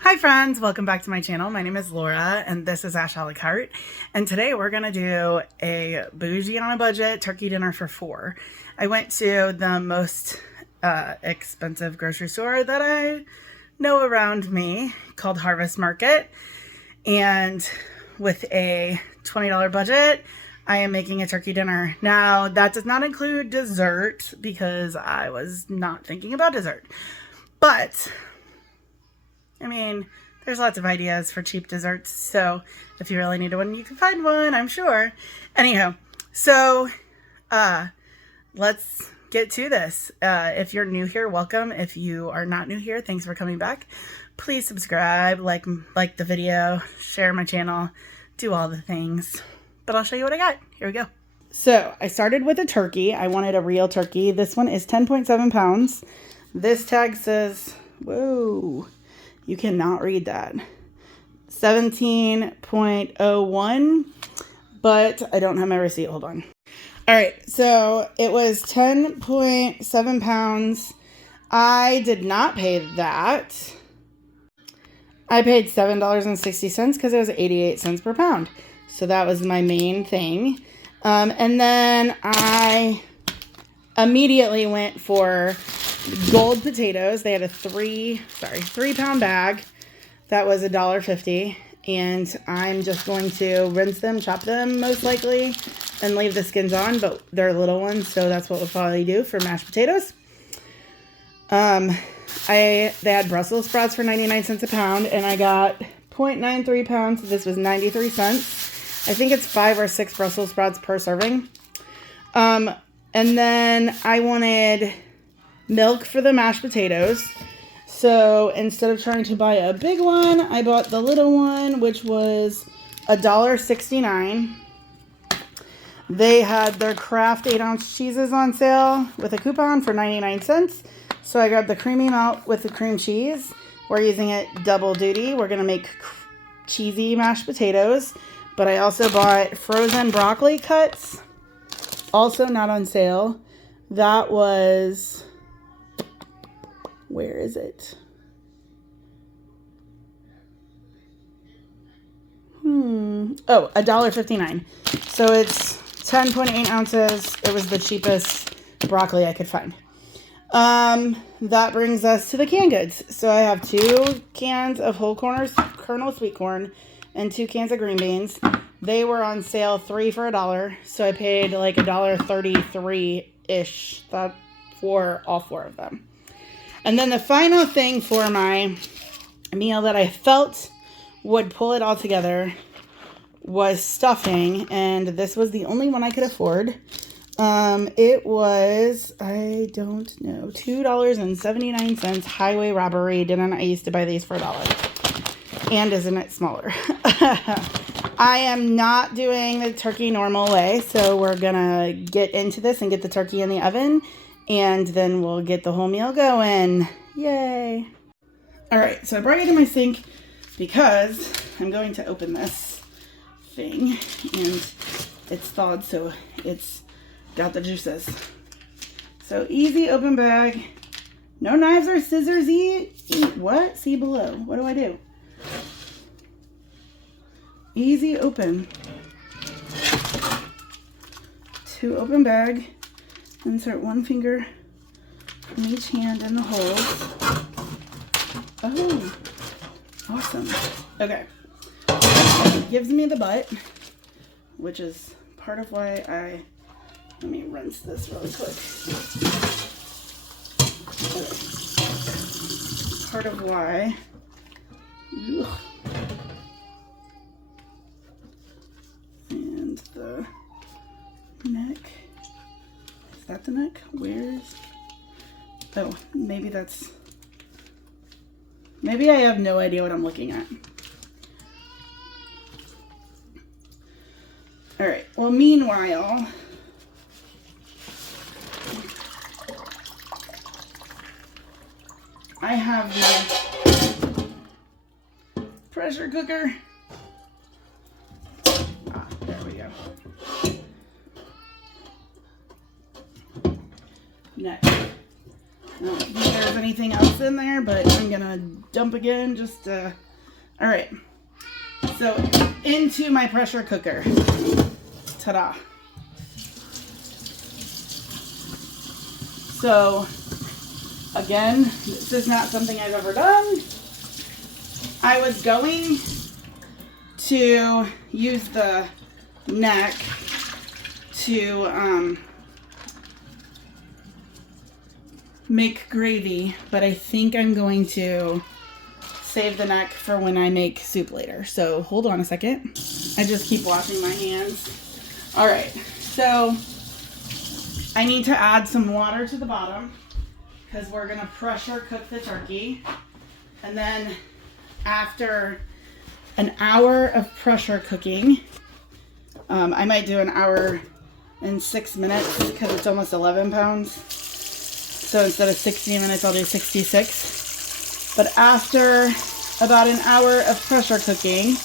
Hi friends, welcome back to my channel. My name is Laura and this is Ash a la carte. And today we're gonna do a bougie on a budget turkey dinner for 4. I went to the most expensive grocery store that I know around me called Harvest Market. And with a $20 budget, I am making a turkey dinner. Now that does not include dessert because I was not thinking about dessert. But I mean, there's lots of ideas for cheap desserts, so if you really need one, you can find one, I'm sure. Anyhow, so let's get to this. If you're new here, welcome. If you are not new here, thanks for coming back. Please subscribe, like the video, share my channel, do all the things. But I'll show you what I got. Here we go. So I started with a turkey. I wanted a real turkey. This one is 10.7 pounds. This tag says, whoa, you cannot read that. 17.01, but I don't have my receipt. Hold on. All right, so it was 10.7 pounds. I did not pay that. I paid $7.60 because it was 88 cents per pound. So that was my main thing. And then I immediately went for gold potatoes. They had a 3-pound bag that was $1.50, and I'm just going to rinse them, chop them most likely, and leave the skins on, but they're little ones, so that's what we'll probably do for mashed potatoes. They had Brussels sprouts for 99 cents a pound, and I got 0.93 pounds. This was 93 cents. I think it's 5 or 6 Brussels sprouts per serving. And then I wanted milk for the mashed potatoes. So instead of trying to buy a big one, I bought the little one, which was $1.69. They had their Kraft 8-ounce cheeses on sale with a coupon for 99 cents. So I grabbed the creamy melt with the cream cheese. We're using it double duty. We're going to make cheesy mashed potatoes. But I also bought frozen broccoli cuts, also not on sale. That was, where is it? Oh, $1.59. So it's 10.8 ounces. It was the cheapest broccoli I could find. That brings us to the canned goods. So I have 2 cans of whole kernel sweet corn and 2 cans of green beans. They were on sale 3 for $1. So I paid like $1.33-ish for all 4 of them. And then the final thing for my meal that I felt would pull it all together was stuffing, and this was the only one I could afford. It was, I don't know, $2.79 highway robbery. Didn't I used to buy these for $1? And isn't it smaller? I am not doing the turkey normal way, so we're gonna get into this and get the turkey in the oven, and then we'll get the whole meal going. Yay! All right, so I brought it in my sink because I'm going to open this thing, and it's thawed, so it's got the juices. So easy open bag. No knives or scissors. What? See below. What do I do? Easy open. To open bag. Insert 1 finger from each hand in the holes. Oh, awesome. Okay. It gives me the butt, which is part of why let me rinse this really quick. Okay. Part of why. Ugh. And the neck. Is that the neck? Where's... Oh, maybe that's... Maybe I have no idea what I'm looking at. Alright, well meanwhile... I have the pressure cooker. There we go. Next. I don't think there's anything else in there, but I'm gonna dump again just to... All right. So into my pressure cooker. Ta-da. So again, this is not something I've ever done. I was going to use the neck to make gravy, but I think I'm going to save the neck for when I make soup later. So hold on a second. I just keep washing my hands. All right, so I need to add some water to the bottom because we're gonna pressure cook the turkey. And then after an hour of pressure cooking, I might do an hour and 6 minutes because it's almost 11 pounds. So instead of 60 minutes, I'll do 66. But after about an hour of pressure cooking,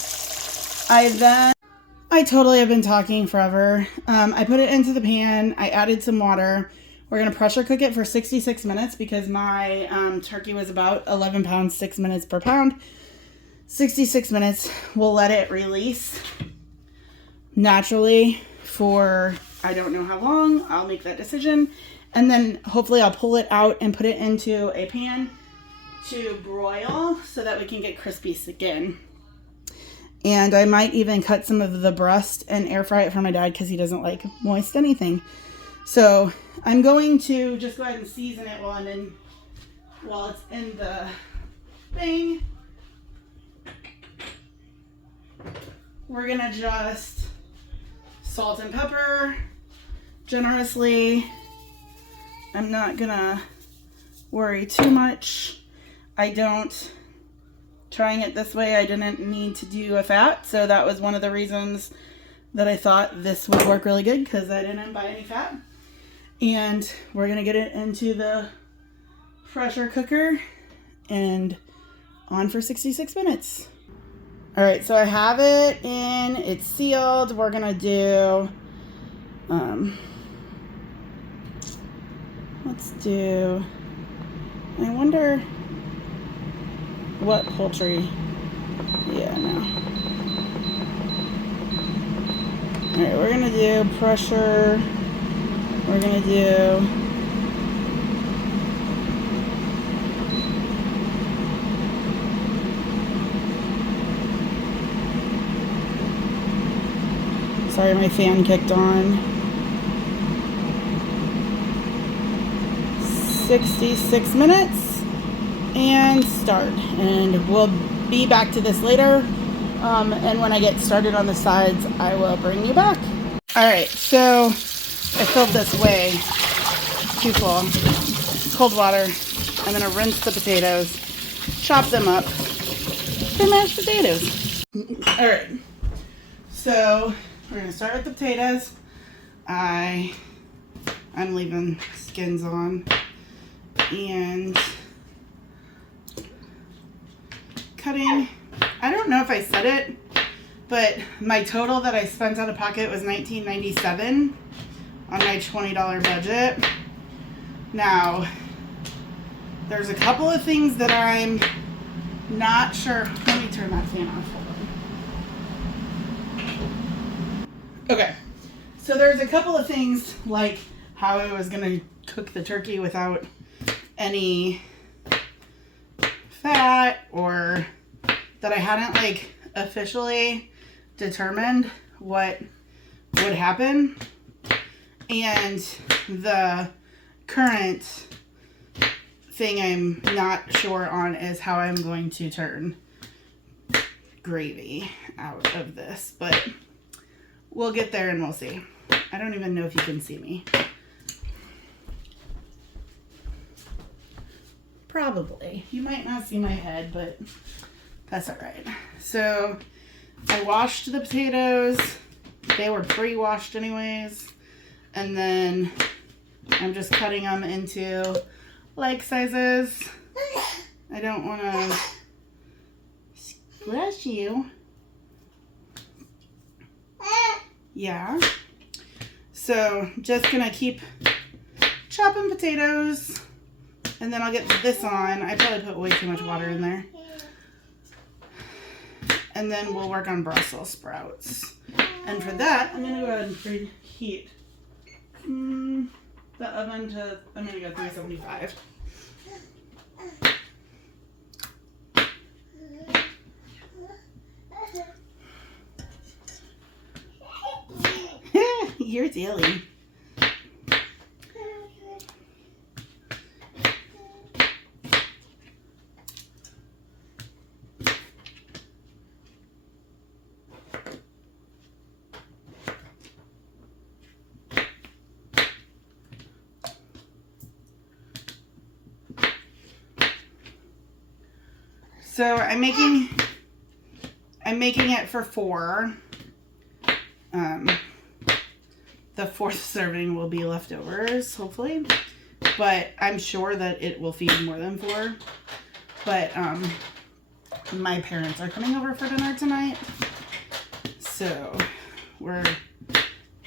I totally have been talking forever. I put it into the pan. I added some water. We're going to pressure cook it for 66 minutes because my turkey was about 11 pounds, 6 minutes per pound. 66 minutes. We'll let it release naturally for I don't know how long. I'll make that decision. And then hopefully I'll pull it out and put it into a pan to broil so that we can get crispy skin. And I might even cut some of the breast and air fry it for my dad because he doesn't like moist anything. So I'm going to just go ahead and season it while it's in the thing. We're gonna just salt and pepper generously. I'm not gonna worry too much. Trying it this way, I didn't need to do a fat, so that was one of the reasons that I thought this would work really good because I didn't buy any fat. And we're gonna get it into the pressure cooker and on for 66 minutes. All right, so I have it in, it's sealed. We're gonna do, I wonder what poultry, yeah, no. All right, we're gonna do pressure, we're gonna do, sorry, my fan kicked on. 66 minutes and start. And we'll be back to this later. And when I get started on the sides, I will bring you back. All right, so I filled this way too full. Cold water. I'm gonna rinse the potatoes, chop them up for mashed potatoes. All right, so we're gonna start with the potatoes. I'm leaving skins on and cutting. I don't know if I said it, but my total that I spent out of pocket was $19.97 on my $20 budget. Now, there's a couple of things that I'm not sure. Let me turn that fan off. Hold on. Okay, so there's a couple of things like how I was gonna cook the turkey without any fat, or that I hadn't like officially determined what would happen. And the current thing I'm not sure on is how I'm going to turn gravy out of this, but we'll get there and we'll see. I don't even know if you can see me. Probably. You might not see my head, but that's all right. So I washed the potatoes. They were pre-washed anyways. And then I'm just cutting them into like sizes. I don't want to squash you. Yeah. So just gonna keep chopping potatoes And then I'll get this on. I probably put way too much water in there. And then we'll work on Brussels sprouts. And for that, I'm going to go ahead and preheat the oven to, I'm going to go 375. You're silly. So I'm making it for 4. The 4th serving will be leftovers, hopefully. But I'm sure that it will feed more than 4. But my parents are coming over for dinner tonight. So we're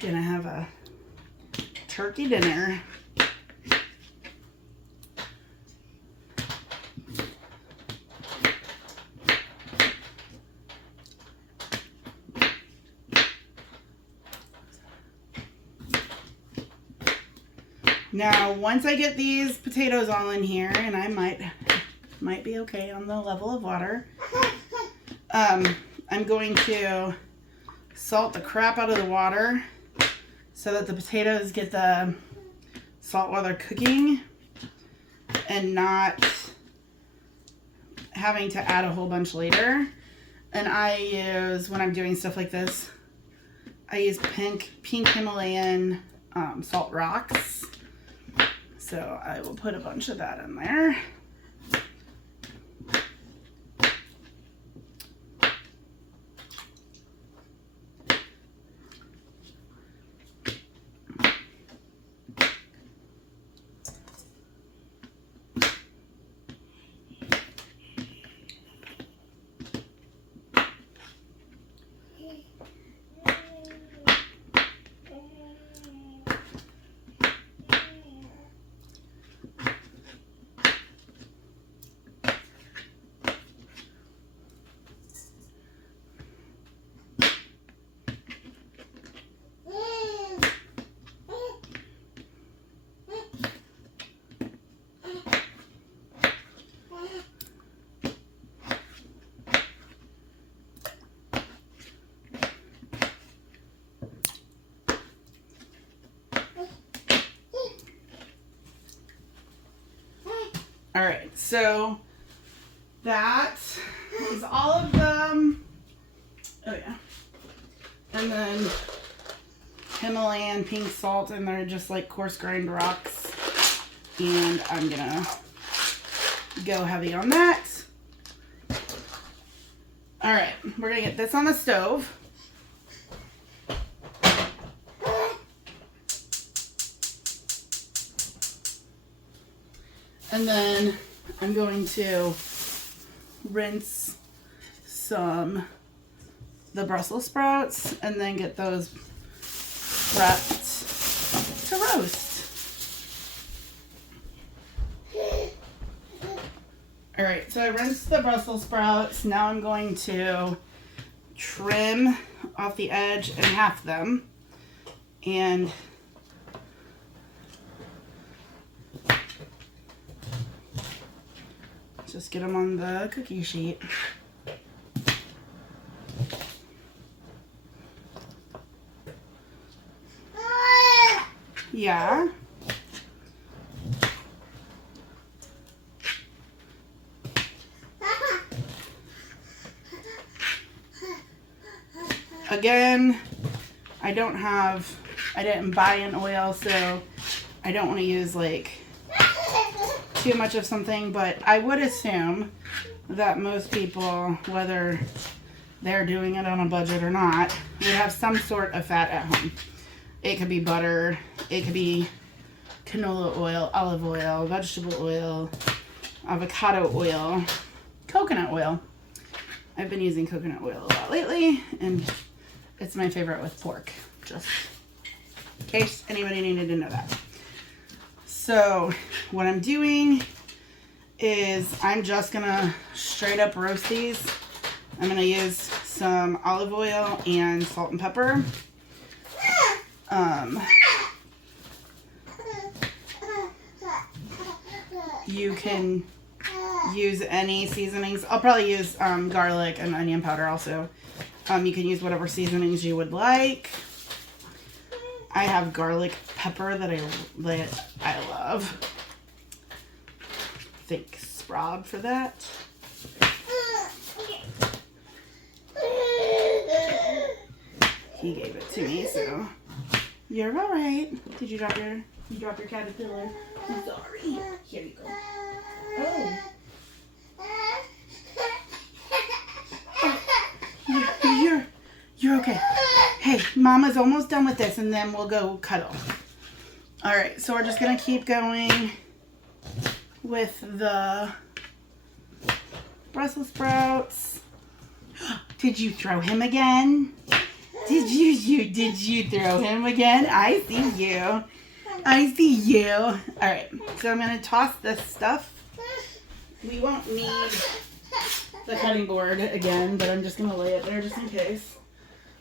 gonna have a turkey dinner. Now, once I get these potatoes all in here, and I might be okay on the level of water, I'm going to salt the crap out of the water so that the potatoes get the salt while they're cooking and not having to add a whole bunch later. And I use, when I'm doing stuff like this, I use pink Himalayan salt rocks. So I will put a bunch of that in there. All right, so that is all of them. Oh yeah. And then Himalayan pink salt, and they're just like coarse grind rocks. And I'm gonna go heavy on that. All right, we're gonna get this on the stove. And then I'm going to rinse the Brussels sprouts and then get those prepped to roast. All right, so I rinsed the Brussels sprouts. Now I'm going to trim off the edge and half them. And just get them on the cookie sheet. Yeah. Again, I didn't buy an oil, so I don't want to use like too much of something, but I would assume that most people, whether they're doing it on a budget or not, would have some sort of fat at home. It could be butter, it could be canola oil, olive oil, vegetable oil, avocado oil, coconut oil. I've been using coconut oil a lot lately, and it's my favorite with pork, just in case anybody needed to know that. So what I'm doing is I'm just gonna straight up roast these. I'm gonna use some olive oil and salt and pepper. You can use any seasonings. I'll probably use garlic and onion powder also. You can use whatever seasonings you would like. I have garlic pepper that I love. Thanks, Rob, for that. He gave it to me, so you're all right. Did you drop your caterpillar? I'm sorry. Here you go. Oh. You're okay. Hey, Mama's almost done with this, and then we'll go cuddle. All right, so we're just gonna keep going with the Brussels sprouts. Did you throw him again? Did you throw him again? I see you. I see you. All right, so I'm gonna toss this stuff. We won't need the cutting board again, but I'm just gonna lay it there just in case.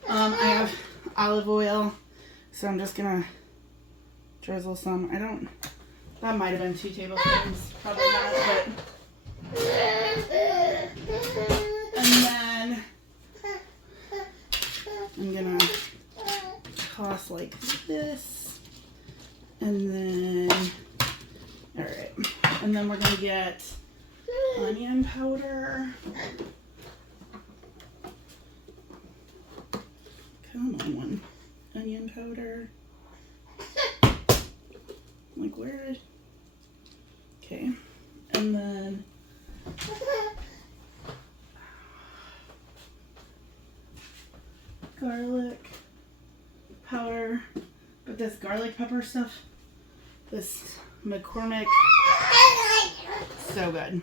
I have olive oil, so I'm just gonna drizzle some. That might have been 2 tablespoons, probably not, but. And then I'm gonna toss like this, and then, all right, and then we're gonna get onion powder. Come on, onion powder. Like where? Okay, and then garlic powder. But this garlic pepper stuff, this McCormick, so good.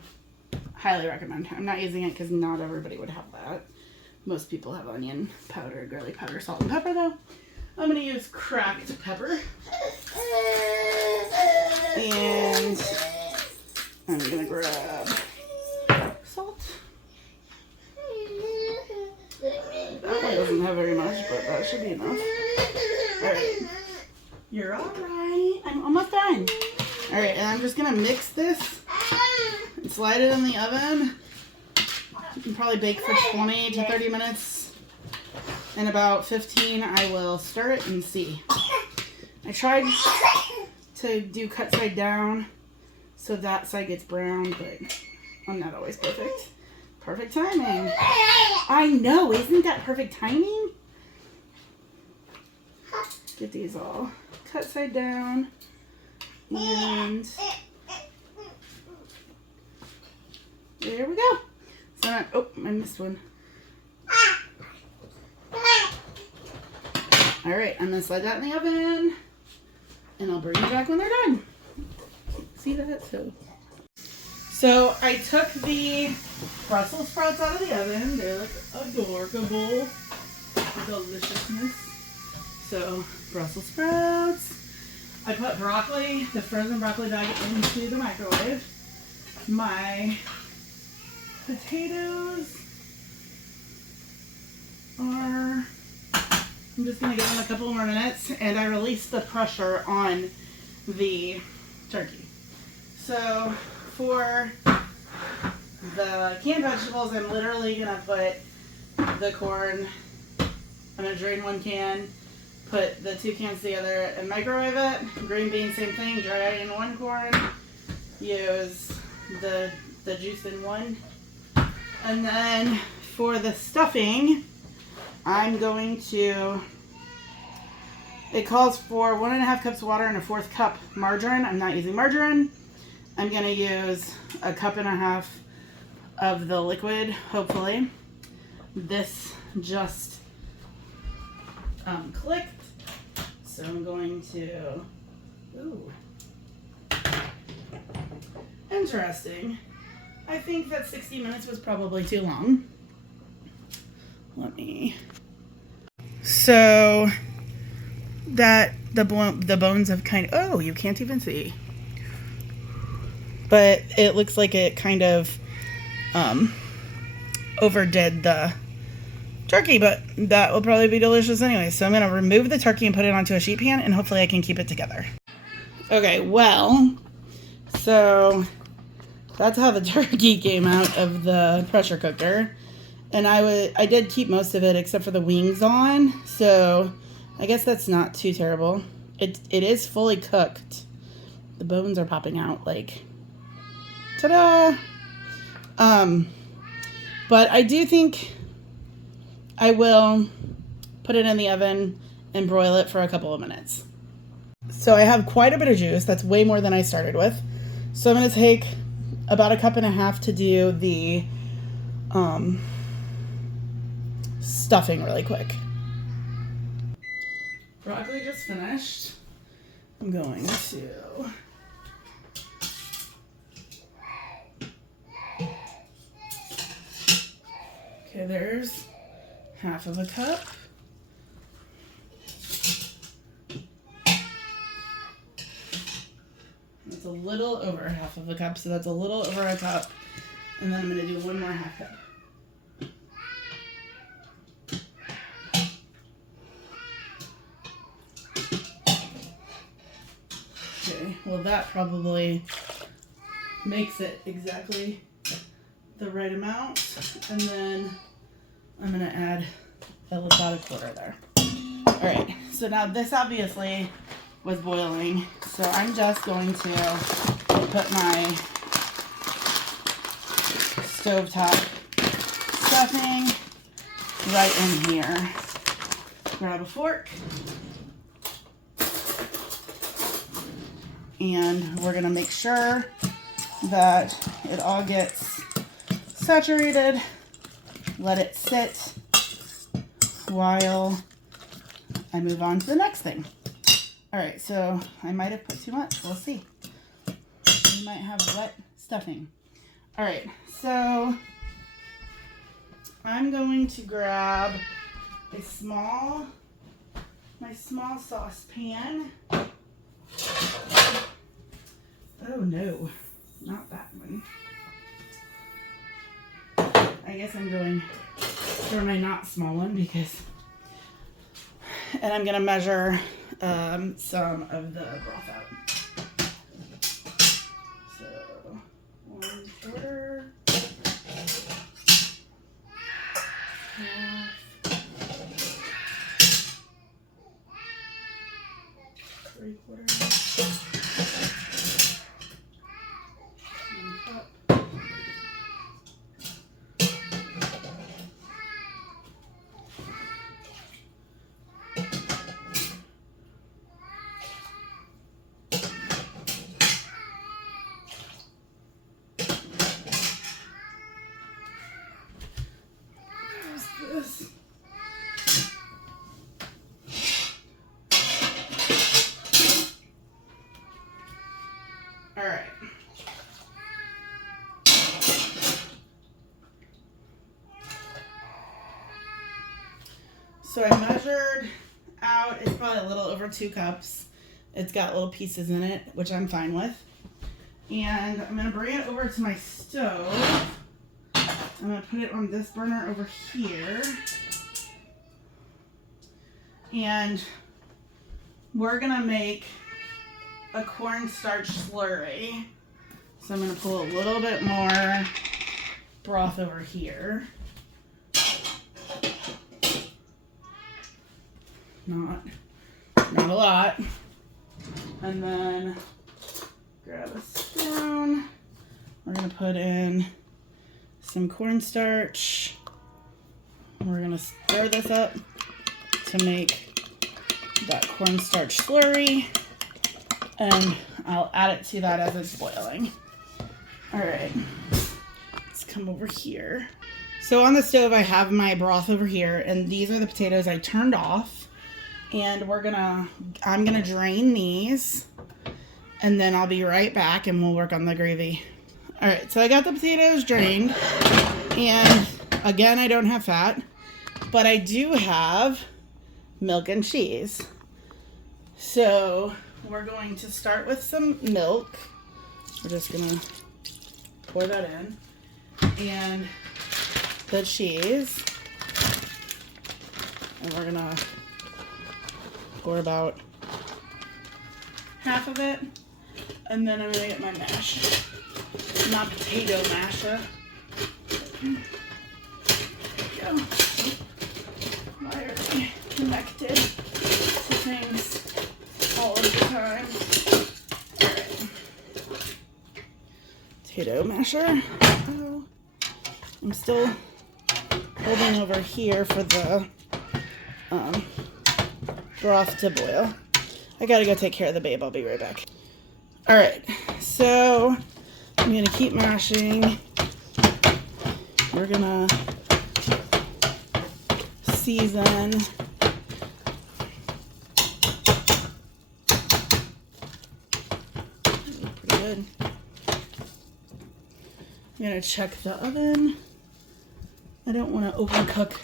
Highly recommend. I'm not using it because not everybody would have that. Most people have onion powder, garlic powder, salt and pepper though. I'm going to use cracked pepper. And I'm going to grab salt. That one doesn't have very much, but that should be enough. Alright. You're alright. I'm almost done. Alright, and I'm just going to mix this and slide it in the oven. You can probably bake for 20 to 30 minutes. In about 15, I will stir it and see. I tried to do cut side down so that side gets brown, but I'm not always perfect. Perfect timing. I know, isn't that perfect timing? Get these all cut side down. And there we go. So, oh, I missed one. Alright, I'm going to slide that in the oven. And I'll bring you back when they're done. See that? So I took the Brussels sprouts out of the oven. They're like adorable. Deliciousness. So, Brussels sprouts. I put broccoli, the frozen broccoli bag, into the microwave. My potatoes are... I'm just going to give them a couple more minutes, and I release the pressure on the turkey. So for the canned vegetables, I'm literally going to put the corn, I'm going to drain 1 can, put the 2 cans together and microwave it. Green beans, same thing, drain 1 corn, use the juice in 1. And then for the stuffing, I'm going to, it calls for 1.5 cups of water and 1/4 cup margarine. I'm not using margarine. I'm going to use 1.5 cups of the liquid, hopefully. This just clicked. So I'm going to, ooh, interesting. I think that 60 minutes was probably too long. Let me. So that the bones have kind of, oh, you can't even see. but it looks like it kind of overdid the turkey, but that will probably be delicious anyway. So I'm going to remove the turkey and put it onto a sheet pan, and hopefully I can keep it together. Okay, well, so that's how the turkey came out of the pressure cooker. And I did keep most of it except for the wings on, so I guess that's not too terrible. It is fully cooked. The bones are popping out, like, ta-da! But I do think I will put it in the oven and broil it for a couple of minutes. So I have quite a bit of juice. That's way more than I started with. So I'm going to take about 1.5 cups to do the stuffing really quick. Broccoli just finished. I'm going to okay, there's 1/2 cup. That's a little over 1/2 cup, so that's a little over 1 cup. And then I'm going to do 1 more 1/2 cup. Okay, well that probably makes it exactly the right amount. And then I'm going to add about 1/4 there. All right, so now this obviously was boiling, so I'm just going to put my stovetop stuffing right in here. Grab a fork, and we're gonna make sure that it all gets saturated. Let it sit while I move on to the next thing. All right, so I might have put too much. We'll see. We might have wet stuffing. All right, so I'm going to grab my small saucepan. Oh no, not that one. I guess I'm going for my not small one and I'm gonna measure some of the broth out. So 1/4, 1/2, 3/4, 1 cup. This. All right. So I measured out, it's probably a little over 2 cups. It's got little pieces in it, which I'm fine with. And I'm going to bring it over to my stove. I'm going to put it on this burner over here. And we're going to make a cornstarch slurry. So I'm going to pull a little bit more broth over here. Not a lot. And then grab a spoon. We're going to put in some cornstarch. We're going to stir this up to make that cornstarch slurry. And I'll add it to that as it's boiling. All right, let's come over here. So on the stove, I have my broth over here, and these are the potatoes I turned off. And I'm gonna drain these, and then I'll be right back and we'll work on the gravy. All right, so I got the potatoes drained, and again, I don't have fat, but I do have milk and cheese. So we're going to start with some milk. We're just gonna pour that in. And the cheese. And we're gonna pour about half of it. And then I'm gonna get my mash. Not potato masher. There we go. Why are we connected to things all of the time? Alright. Potato masher. Oh. I'm still holding over here for the broth to boil. I gotta go take care of the babe. I'll be right back. Alright, so I'm gonna keep mashing. We're gonna season. Pretty good. I'm gonna check the oven. I don't want to overcook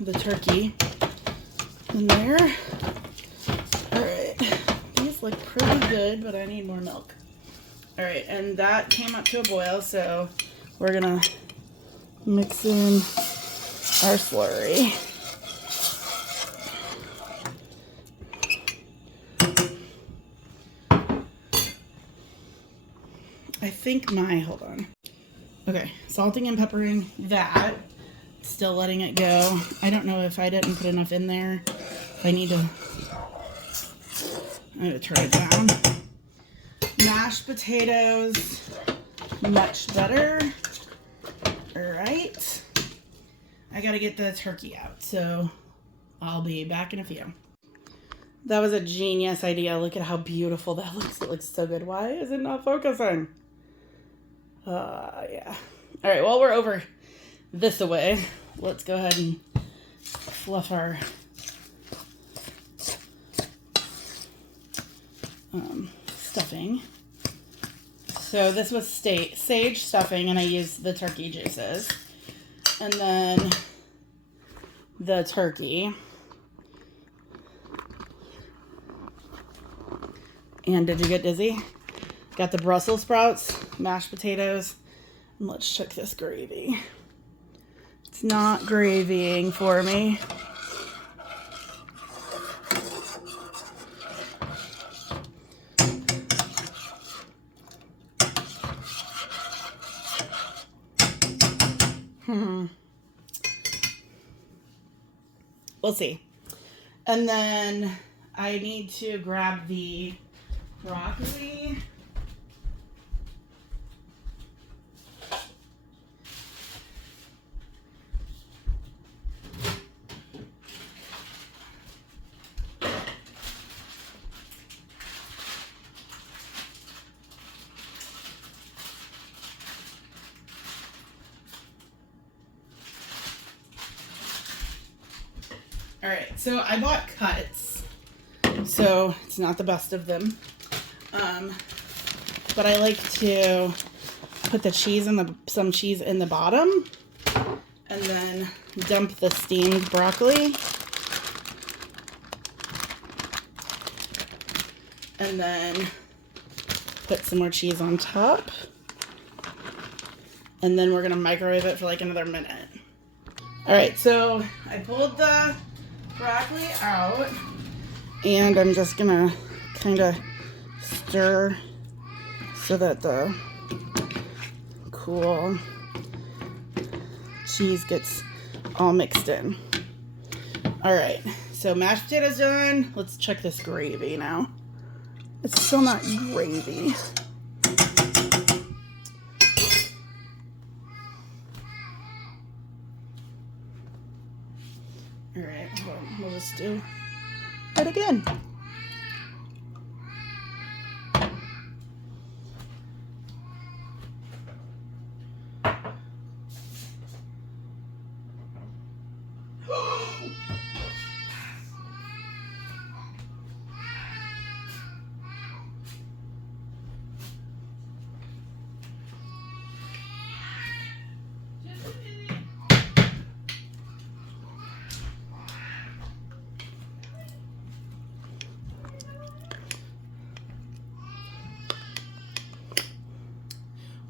the turkey in there. Alright, these look pretty good, but I need more milk. Alright, and that came up to a boil, so we're gonna mix in our slurry. I think hold on. Okay, salting and peppering that. Still letting it go. I don't know if I didn't put enough in there. I'm gonna turn it down. Mashed potatoes, much better. Alright. I gotta get the turkey out, so I'll be back in a few. That was a genius idea. Look at how beautiful that looks. It looks so good. Why is it not focusing? Yeah. Alright, while we're over this away, let's go ahead and fluff our stuffing. So this was sage stuffing, and I used the turkey juices. And then the turkey. And did you get dizzy? Got the Brussels sprouts, mashed potatoes, and let's check this gravy. It's not gravying for me. We'll see. And then I need to grab the broccoli. All right, so I bought cuts, so it's not the best of them, but I like to put the cheese in some cheese in the bottom, and then dump the steamed broccoli, and then put some more cheese on top, and then we're gonna microwave it for like another minute. All right, so I pulled the broccoli out, and I'm just gonna kind of stir so that the cool cheese gets all mixed in. All right, so mashed potatoes done. Let's check this gravy now. It's still not gravy. All right, well, we'll just do it again.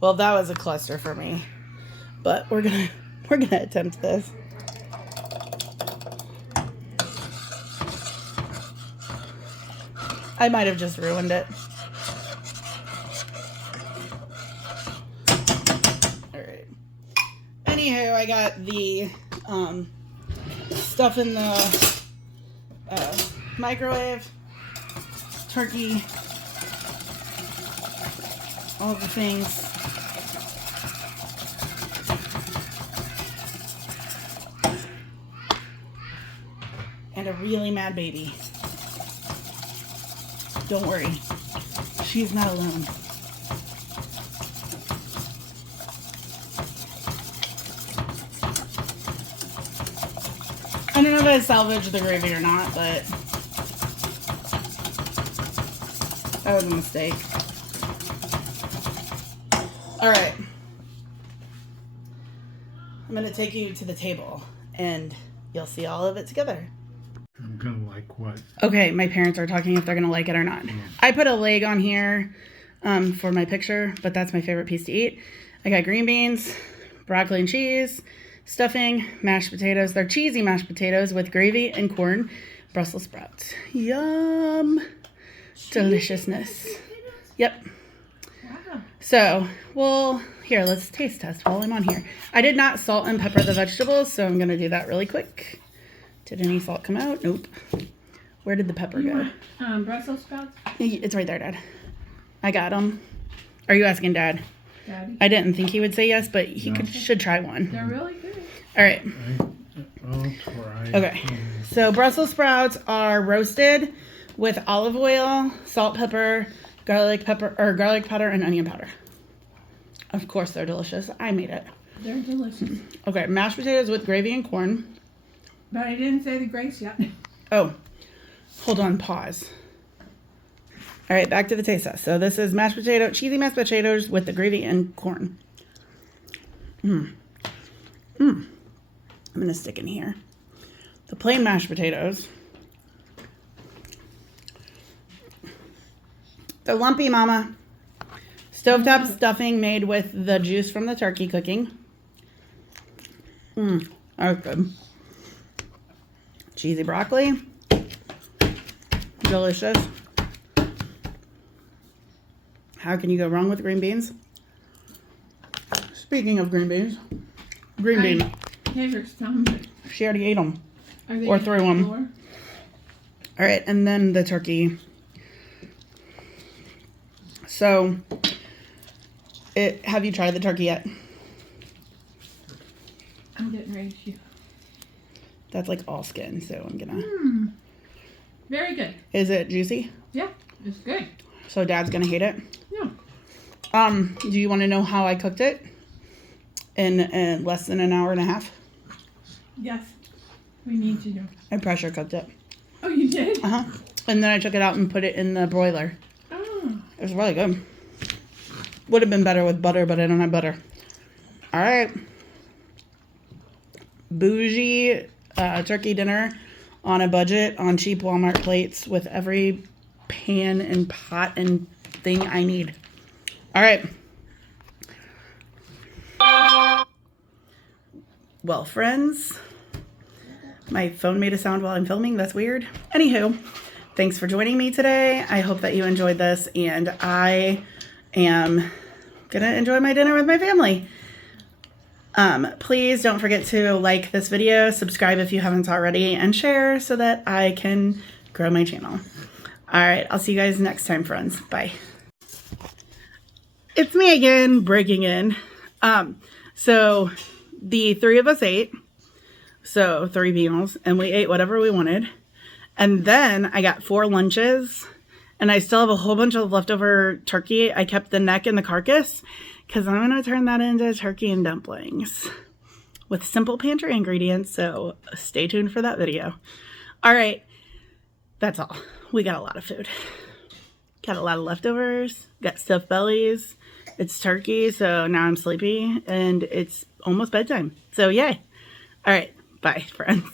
Well, that was a cluster for me, but we're gonna attempt this. I might have just ruined it. All right. Anywho, I got the stuff in the microwave, turkey, all the things. And a really mad baby. Don't worry, she's not alone. I don't know if I salvaged the gravy or not, but that was a mistake. All right. I'm going to take you to the table and you'll see all of it together. I'm gonna like what? Okay, my parents are talking if they're gonna like it or not. I put a leg on here for my picture, but that's my favorite piece to eat. I got green beans, broccoli and cheese, stuffing, mashed potatoes. They're cheesy mashed potatoes with gravy and corn, Brussels sprouts. Yum! Deliciousness. Yep. Wow. So, well, here, let's taste test while I'm on here. I did not salt and pepper the vegetables, so I'm gonna do that really quick. Did any salt come out? Nope. Where did the pepper go? Brussels sprouts? It's right there, Dad. I got them. Are you asking Dad? Daddy? I didn't think he would say yes, but he should try one. They're really good. All right. I'll try. Okay. So Brussels sprouts are roasted with olive oil, salt, pepper, garlic powder, and onion powder. Of course, they're delicious. I made it. They're delicious. Okay, mashed potatoes with gravy and corn. But I didn't say the grace yet. Oh, hold on, pause. All right, back to the taste test. So this is cheesy mashed potatoes with the gravy and corn. I'm gonna stick in here. The plain mashed potatoes. The lumpy mama. Stovetop stuffing made with the juice from the turkey cooking. That was good. Cheesy broccoli. Delicious. How can you go wrong with green beans? Speaking of green beans. Green bean. Taylor's telling me. She already ate them. Are they Or in threw the 'em. floor? All right, and then the turkey. So, have you tried the turkey yet? I'm getting ready to. That's like all skin, so I'm gonna. Very good. Is it juicy? Yeah, it's good. So Dad's gonna hate it. Yeah. Do you want to know how I cooked it? In less than an hour and a half. Yes. We need to know. I pressure cooked it. Oh, you did? And then I took it out and put it in the broiler. Oh. It was really good. Would have been better with butter, but I don't have butter. All right. Bougie turkey dinner on a budget on cheap Walmart plates with every pan and pot and thing I need. All right. Well, friends, my phone made a sound while I'm filming. That's weird. Anywho, thanks for joining me today. I hope that you enjoyed this, and I am gonna enjoy my dinner with my family. Please don't forget to like this video, subscribe if you haven't already, and share so that I can grow my channel. All right, I'll see you guys next time, friends. Bye. It's me again, breaking in. So the three of us ate, so 3 meals, and we ate whatever we wanted. And then I got 4 lunches, and I still have a whole bunch of leftover turkey. I kept the neck and the carcass, because I'm going to turn that into turkey and dumplings with simple pantry ingredients, so stay tuned for that video. All right, that's all. We got a lot of food. Got a lot of leftovers, got stuffed bellies. It's turkey, so now I'm sleepy, and it's almost bedtime. So yay. All right, bye, friends.